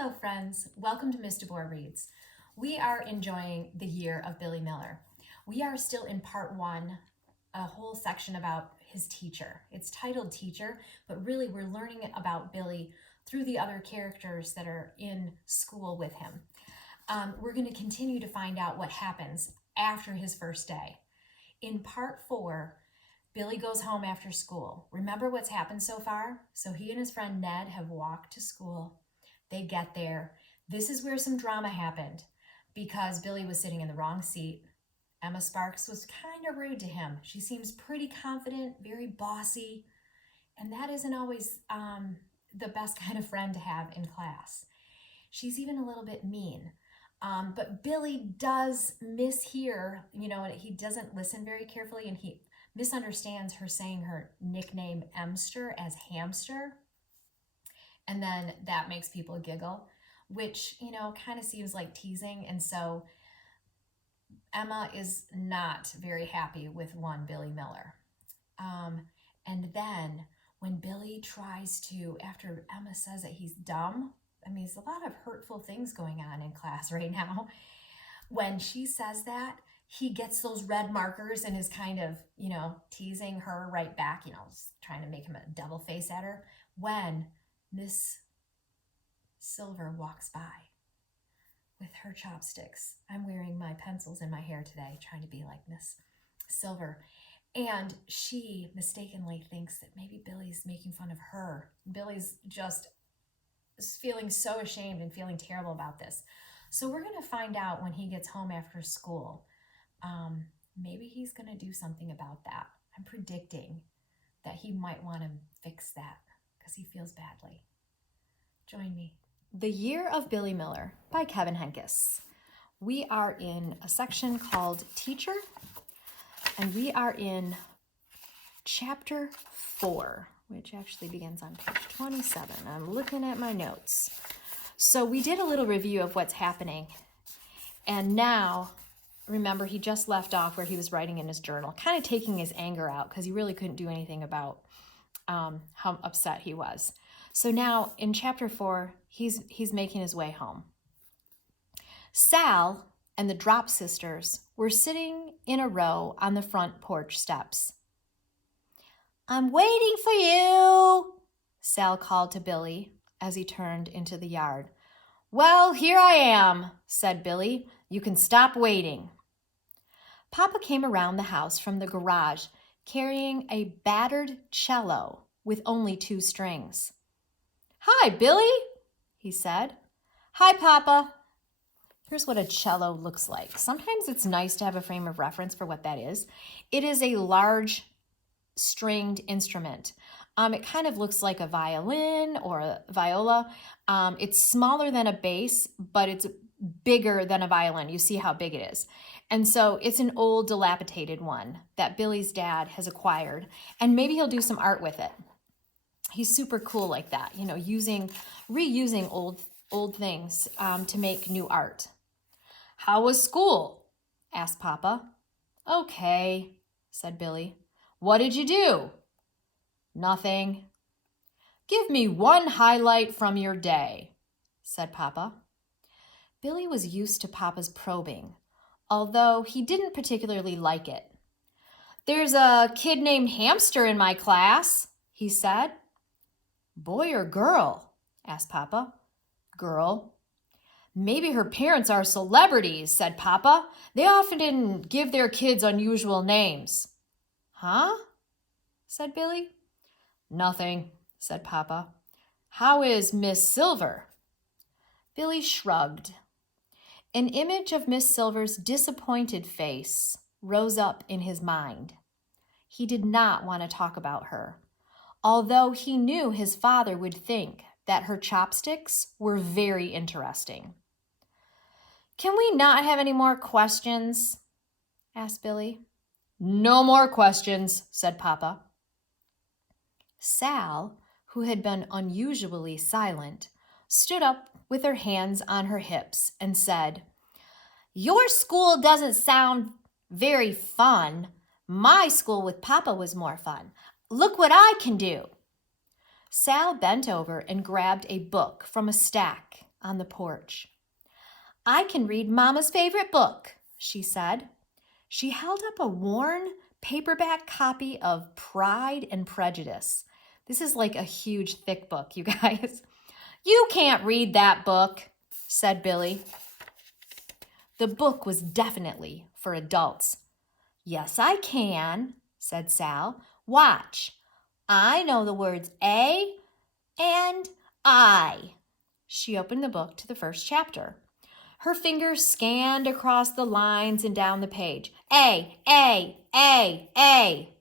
Hello friends, welcome to Miss DeBoer Reads. We are enjoying the year of Billy Miller. We are still in part one, a whole section about his teacher. It's titled Teacher, but really we're learning about Billy through the other characters that are in school with him. We're going to continue to find out what happens after his first day. In part 4, Billy goes home after school. Remember what's happened so far? So he and his friend Ned have walked to school. They get there. This is where some drama happened because Billy was sitting in the wrong seat. Emma Sparks was kind of rude to him. She seems pretty confident, very bossy, and that isn't always the best kind of friend to have in class. She's even a little bit mean. But Billy does mishear, he doesn't listen very carefully, and he misunderstands her saying her nickname Emster as hamster. And then that makes people giggle, which, kind of seems like teasing. And so Emma is not very happy with one Billy Miller. And then when Billy tries to, after Emma says that he's dumb, there's a lot of hurtful things going on in class right now. When she says that, he gets those red markers and is kind of, teasing her right back, trying to make him a devil face at her. When Miss Silver walks by with her chopsticks. I'm wearing my pencils in my hair today, trying to be like Miss Silver. And she mistakenly thinks that maybe Billy's making fun of her. Billy's just feeling so ashamed and feeling terrible about this. So we're going to find out when he gets home after school. Maybe he's going to do something about that. I'm predicting that he might want to fix that because he feels badly. Join me. The Year of Billy Miller by Kevin Henkes. We are in a section called Teacher, and we are in chapter 4, which actually begins on page 27. I'm looking at my notes. So we did a little review of what's happening, and now, remember, he just left off where he was writing in his journal, kind of taking his anger out because he really couldn't do anything about how upset he was. So now in chapter 4, he's making his way home. Sal and the Drop sisters were sitting in a row on the front porch steps. "I'm waiting for you," Sal called to Billy as he turned into the yard. "Well, here I am," said Billy. "You can stop waiting." Papa came around the house from the garage carrying a battered cello with only 2 strings. "Hi, Billy," he said. "Hi, Papa." Here's what a cello looks like. Sometimes it's nice to have a frame of reference for what that is. It is a large stringed instrument. It kind of looks like a violin or a viola. It's smaller than a bass, but it's bigger than a violin. You see how big it is. And so it's an old dilapidated one that Billy's dad has acquired, and maybe he'll do some art with it. He's super cool like that, reusing old things to make new art. "How was school?" asked Papa. "Okay," said Billy. "What did you do?" "Nothing." "Give me one highlight from your day," said Papa. Billy was used to Papa's probing, although he didn't particularly like it. "There's a kid named Hamster in my class," he said. "Boy or girl?" asked Papa. "Girl." "Maybe her parents are celebrities," said Papa. "They often didn't give their kids unusual names." "Huh?" said Billy. "Nothing," said Papa. "How is Miss Silver?" Billy shrugged. An image of Miss Silver's disappointed face rose up in his mind. He did not want to talk about her, although he knew his father would think that her chopsticks were very interesting. "Can we not have any more questions?" asked Billy. "No more questions," said Papa. Sal, who had been unusually silent, stood up with her hands on her hips and said, "Your school doesn't sound very fun. My school with Papa was more fun. Look what I can do." Sal bent over and grabbed a book from a stack on the porch. "I can read Mama's favorite book," she said. She held up a worn paperback copy of Pride and Prejudice. This is like a huge, thick book, you guys. "You can't read that book," said Billy. The book was definitely for adults. "Yes, I can," said Sal. "Watch. I know the words A and I." She opened the book to the first chapter. Her fingers scanned across the lines and down the page. A, A, A, A.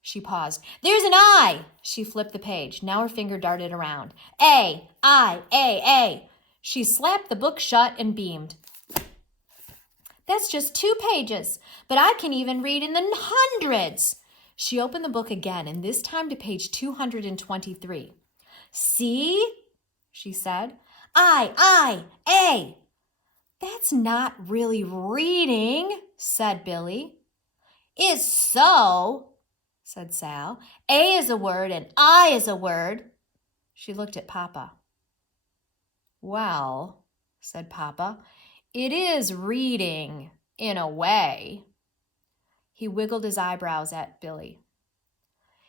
She paused. "There's an I." She flipped the page. Now her finger darted around. A, I, A, A. She slapped the book shut and beamed. "That's just 2 pages, but I can even read in the hundreds." She opened the book again, and this time to page 223. "See?" she said. I, A. "That's not really reading," said Billy. "Is so," said Sal. "A is a word and I is a word." She looked at Papa. "Well," said Papa, "it is reading in a way." He wiggled his eyebrows at Billy.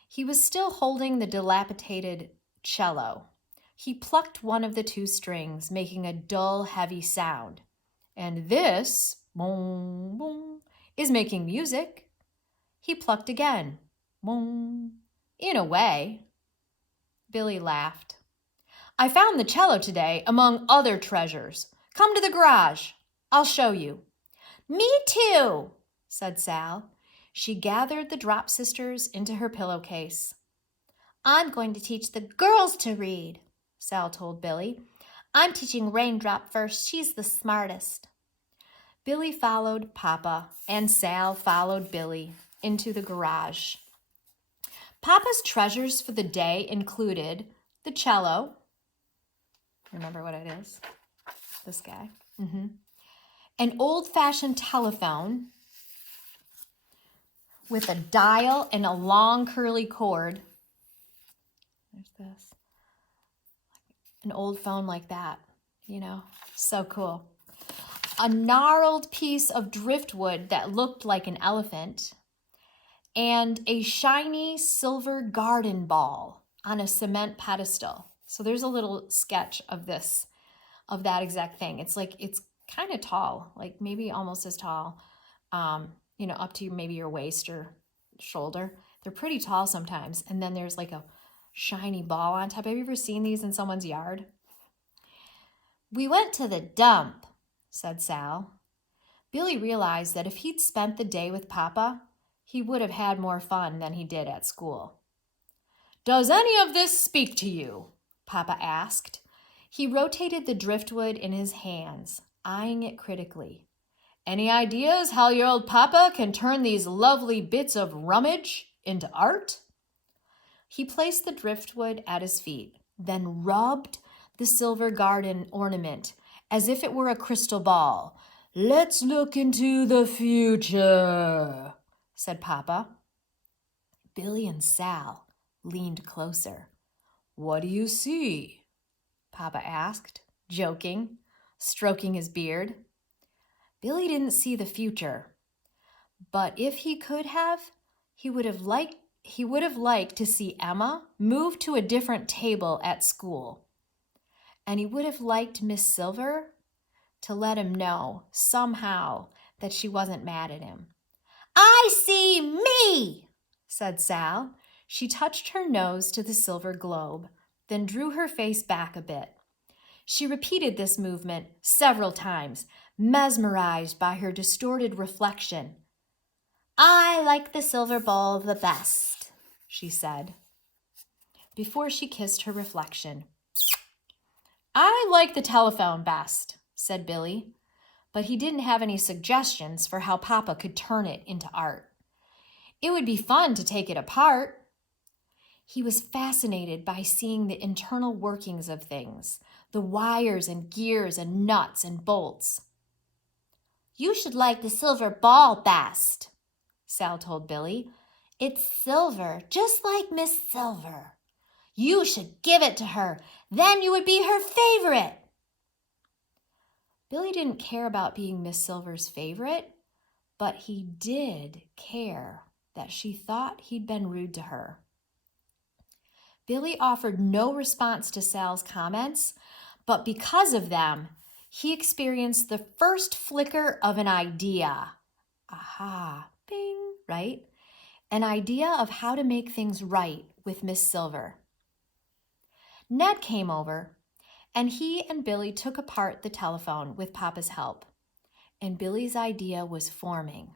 He was still holding the dilapidated cello. He plucked one of the 2 strings, making a dull, heavy sound. "And this, boom, boom, is making music." He plucked again. Boom. "In a way." Billy laughed. "I found the cello today among other treasures. Come to the garage. I'll show you." "Me too," said Sal. She gathered the Drop Sisters into her pillowcase. "I'm going to teach the girls to read," Sal told Billy. "I'm teaching Raindrop first. She's the smartest." Billy followed Papa, and Sal followed Billy into the garage. Papa's treasures for the day included the cello. Remember what it is? This guy. An old-fashioned telephone with a dial and a long curly cord. There's this. An old phone like that, so cool. A gnarled piece of driftwood that looked like an elephant, and a shiny silver garden ball on a cement pedestal. So there's a little sketch of that exact thing. It's kind of tall, like maybe almost as tall, up to maybe your waist or shoulder. They're pretty tall sometimes. And then there's like a shiny ball on top. Have you ever seen these in someone's yard? "We went to the dump," said Sal. Billy realized that if he'd spent the day with Papa, he would have had more fun than he did at school. "Does any of this speak to you?" Papa asked. He rotated the driftwood in his hands, eyeing it critically. "Any ideas how your old Papa can turn these lovely bits of rummage into art?" He placed the driftwood at his feet, then rubbed the silver garden ornament as if it were a crystal ball. "Let's look into the future," said Papa. Billy and Sal leaned closer. "What do you see?" Papa asked, joking, stroking his beard. Billy didn't see the future, but if he could have, he would have liked to see Emma move to a different table at school. And he would have liked Miss Silver to let him know somehow that she wasn't mad at him. "I see me," said Sal. She touched her nose to the silver globe, then drew her face back a bit. She repeated this movement several times, mesmerized by her distorted reflection. "I like the silver bowl the best," she said, before she kissed her reflection. "I like the telephone best," said Billy, but he didn't have any suggestions for how Papa could turn it into art. It would be fun to take it apart. He was fascinated by seeing the internal workings of things, the wires and gears and nuts and bolts. "You should like the silver ball best," Sal told Billy. "It's silver, just like Miss Silver. You should give it to her, then you would be her favorite." Billy didn't care about being Miss Silver's favorite, but he did care that she thought he'd been rude to her. Billy offered no response to Sal's comments, but because of them, he experienced the first flicker of an idea. Aha, bing, right? An idea of how to make things right with Miss Silver. Ned came over, and he and Billy took apart the telephone with Papa's help, and Billy's idea was forming.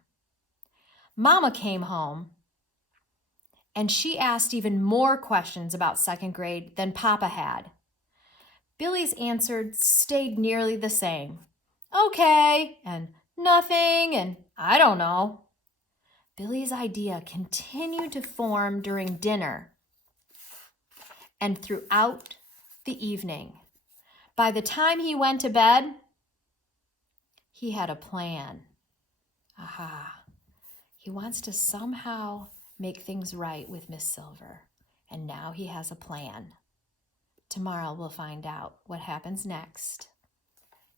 Mama came home, and she asked even more questions about second grade than Papa had. Billy's answer stayed nearly the same. Okay, and nothing, and I don't know. Billy's idea continued to form during dinner and throughout the evening. By the time he went to bed, he had a plan. Aha. He wants to somehow make things right with Miss Silver, and now he has a plan. Tomorrow we'll find out what happens next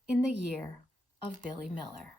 in the year of Billy Miller.